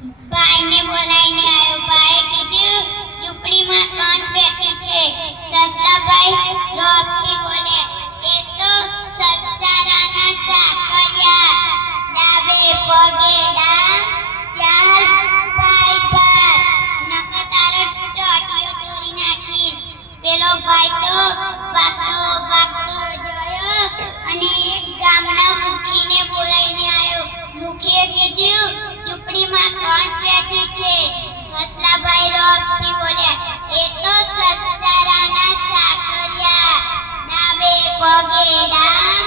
ભાઈને બોલાઈને આવ્યો. ભાઈએ કીધું, ઝૂંપડીમાં કોણ બેઠી છે? સસલાભાઈ રોબથી બોલ્યા, એ તો સસારાના સાકરિયા. ડાબે પગે ડામ, ચાલ ભાઈ ભાગ, નકર તારો ટોટિયો તોડી નાખીશ. પેલો ભાઈ તો ભાગતો ભાગતો જોયો અને એક ગામના મુખીને બોલાઈને આવ્યો. મુખીએ કીધું, ઝૂંપડીમાં કોણ બેઠી છે? સસલાભાઈ રોબથી બોલ્યા, એ તો સસારાના સાકરિયા. ડાબે પગે ડામ,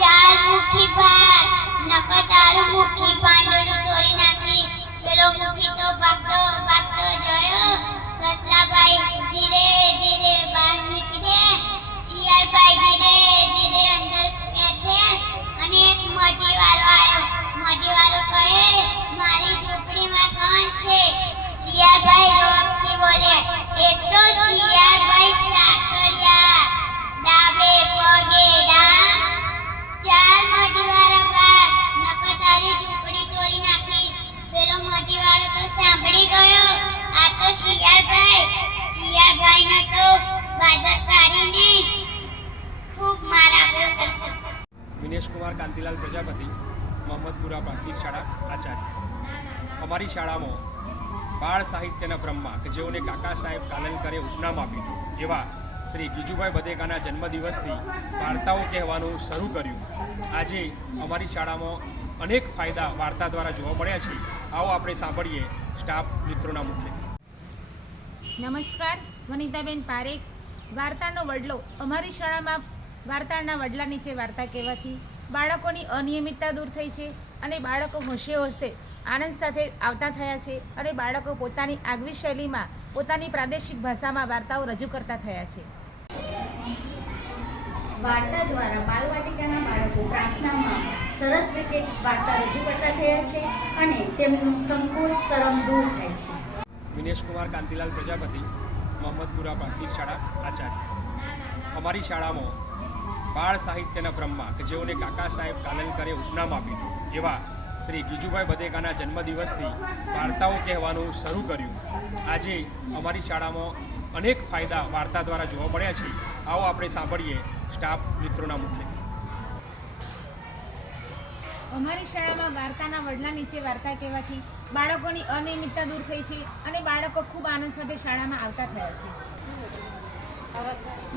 ચાલ મુખી ભાગ, નકર તારું મુખી પાંદડું તોડી નાખીશ. પેલો મુખી તો ભાગતો ભાગતો જોયો. સસલાભાઈ ધીરે ધીરે બહાર નીકળ્યા. શિયાળભાઈ ધીરે ધીરે અંદર બેઠ્યા અને એક મોઢીવાળો આવ્યો. મોઢીવાળો કહે, મારી ઝૂંપડીમાં કોણ છે? શિયાળભાઈ રોબથી બોલ્યા, એ તો શિયાળભાઈ સાકરિયા. ડાબે પગે ડામ, ચાલ મોઢીવાળા ભાગ, નકર તારી ઝૂંપડી તોડી નાખીશ. પેલો મોઢીવાળો તો સાંભળી ગયો, આ તો શિયાળભાઈ. શિયાળભાઈને તો બાદર કાઢીને ખૂબ માર આપ્યો. વિનેશ કુમાર કાંતિલાલ પ્રજાપતિ, મોહમ્મદપુરા પ્રાથમિક શાળા આચાર્ય. અમારી શાળામાં બાળ સાહિત્યના બ્રહ્મા કે જેઓને કાકા સાહેબ કાલનકરે ઉપનામ આપ્યું એવા શ્રી ગીજુભાઈ બધેકાના જન્મદિવસથી વાર્તાઓ કહેવાનું શરૂ કર્યું. આજે અમારી શાળામાં અનેક ફાયદા વાર્તા દ્વારા જોવા મળ્યા છે. આવો આપણે સાંભળીએ સ્ટાફ મિત્રોના મુખ્યથી. નમસ્કાર, વનિતાબેન પારેખ. વાર્તાનો વડલો. અમારી શાળામાં વાર્તાના વડલા નીચે વાર્તા કહેવાથી બાળકોની અનિયમિતતા દૂર થઈ છે અને બાળકો હોશે હોશે આનંદ સાથે આવતા થયા છે અને બાળકો પોતાની આગવી શૈલીમાં પોતાની પ્રાદેશિક ભાષામાં વાર્તાઓ રજૂ કરતા થયા છે. વાર્તા દ્વારા બાલવાટિકાના બાળકો પ્રાર્થનામાં સરસ રીતે વાર્તા રજૂ કરતા થયા છે અને તેમનું સંકોચ શરમ દૂર થાય છે. વિનેશ કુમાર કાંતિલાલ પ્રજાપતિ, મોહમ્મદપુરા પ્રાથમિક શાળા આચાર્ય. અમારી શાળામાં બાળ સાહિત્યના બ્રહ્મા કે જેઓને કાકા સાહેબ કાલનકરે ઉપનામ આપ્યું એવા શ્રી ગીજુભાઈ બધેકાના જન્મદિવસથી વાર્તાઓ કહેવાનું શરૂ કર્યું. આજે અમારી શાળામાં અનેક ફાયદા વાર્તા દ્વારા જોવા મળ્યા છે. આવો આપણે સાંભળીએ સ્ટાફ મિત્રોના મુખ્યથી. અમારી શાળામાં વાર્તાના વડલા નીચે વાર્તા કહેવાથી બાળકોની અનિયમિતતા દૂર થઈ છે અને બાળકો ખૂબ આનંદ સાથે શાળામાં આવતા થયા છે.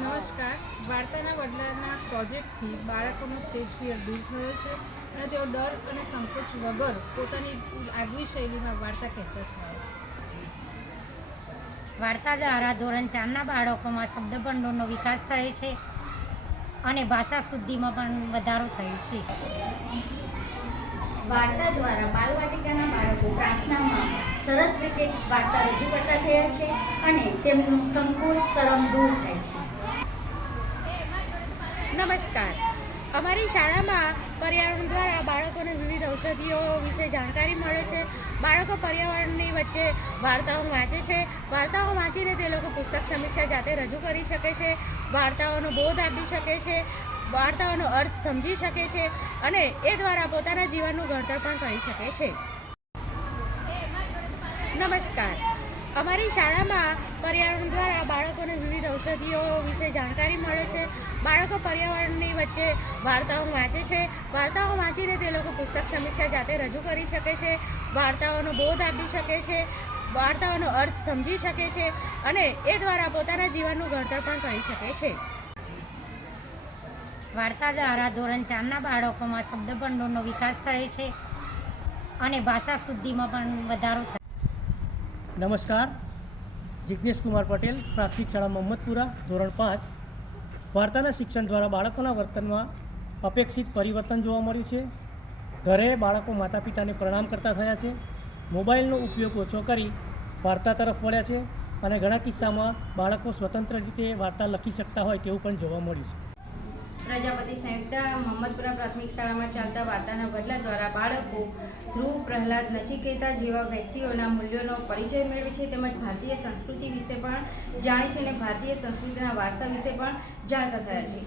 નમસ્કાર. વાર્તાના વડલાના પ્રોજેક્ટથી બાળકોનો સ્ટેજ ફિયર દૂર થયો છે અને તેઓ ડર અને સંકોચ વગર પોતાની આગવી શૈલીમાં વાર્તા કહેતા થયા છે. વાર્તા દ્વારા ધોરણ 4ના બાળકોમાં શબ્દભંડોળનો વિકાસ થાય છે અને ભાષા શુદ્ધિમાં પણ વધારો થયો છે. વાર્તા દ્વારા બાલવાટિકાના બાળકો પ્રાર્થનામાં સરસ રીતે વાર્તા રજૂ કરતા થયા છે અને તેમનું સંકોચ શરમ દૂર થાય છે. નમસ્કાર. અમારી શાળામાં પર્યાવરણ દ્વારા બાળકોને વિવિધ ઔષધિઓ વિશે જાણકારી મળે છે. બાળકો પર્યાવરણની વચ્ચે વાર્તાઓ વાંચે છે. વાર્તાઓ વાંચીને તે લોકો પુસ્તક સમીક્ષા જાતે રજૂ કરી શકે છે. વાર્તાઓનો બોધ આપી શકે છે. વાર્તાઓનો અર્થ સમજી શકે છે અને એ દ્વારા પોતાના જીવનનું ઘડતર પણ કરી શકે છે. નમસ્કાર. અમારી શાળામાં પર્યાવરણ દ્વારા બાળકોને વિવિધ ઔષધિઓ વિશે જાણકારી મળે છે. બાળકો પર્યાવરણની વચ્ચે વાર્તાઓ વાંચે છે. વાર્તાઓ વાંચીને તે લોકો પુસ્તક સમીક્ષા જાતે રજૂ કરી શકે છે. વાર્તાઓનો બોધ આપી શકે છે. વાર્તાઓનો અર્થ સમજી શકે છે અને એ દ્વારા પોતાના જીવનનું ઘડતર પણ કરી શકે છે. વાર્તા દ્વારા ધોરણ 4ના બાળકોમાં શબ્દભંડોળનો વિકાસ થાય છે અને ભાષા શુદ્ધિમાં પણ વધારો થાય છે. નમસ્કાર. જિજ્ઞેશ કુમાર પટેલ, પ્રાથમિક શાળા મોહમ્મદપુરા, ધોરણ 5. વાર્તાના શિક્ષણ દ્વારા બાળકોના વર્તનમાં અપેક્ષિત પરિવર્તન જોવા મળ્યું છે. ઘરે બાળકો માતા પિતાને પ્રણામ કરતા થયા છે. મોબાઈલનો ઉપયોગ ઓછો કરી વાર્તા તરફ વળ્યા છે અને ઘણા કિસ્સામાં બાળકો સ્વતંત્ર રીતે વાર્તા લખી શકતા હોય તેવું પણ જોવા મળ્યું છે. પ્રજાપતિ સંયુક્ત મોહમ્મદપુરા પ્રાથમિક શાળામાં ચાલતા વાર્તાના વડલા દ્વારા બાળકો ધ્રુવ, પ્રહલાદ, નચિકેતા જેવા વ્યક્તિઓના મૂલ્યોનો પરિચય મેળવે છે તેમજ ભારતીય સંસ્કૃતિ વિશે પણ જાણે છે અને ભારતીય સંસ્કૃતિના વારસા વિશે પણ જાણતા થયા છે.